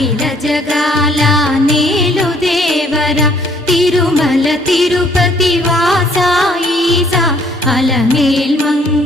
అఖిల జగాల నేలు దేవర తిరుమల తిరుపతి వాసా ఈసా అలమేల్ మంగ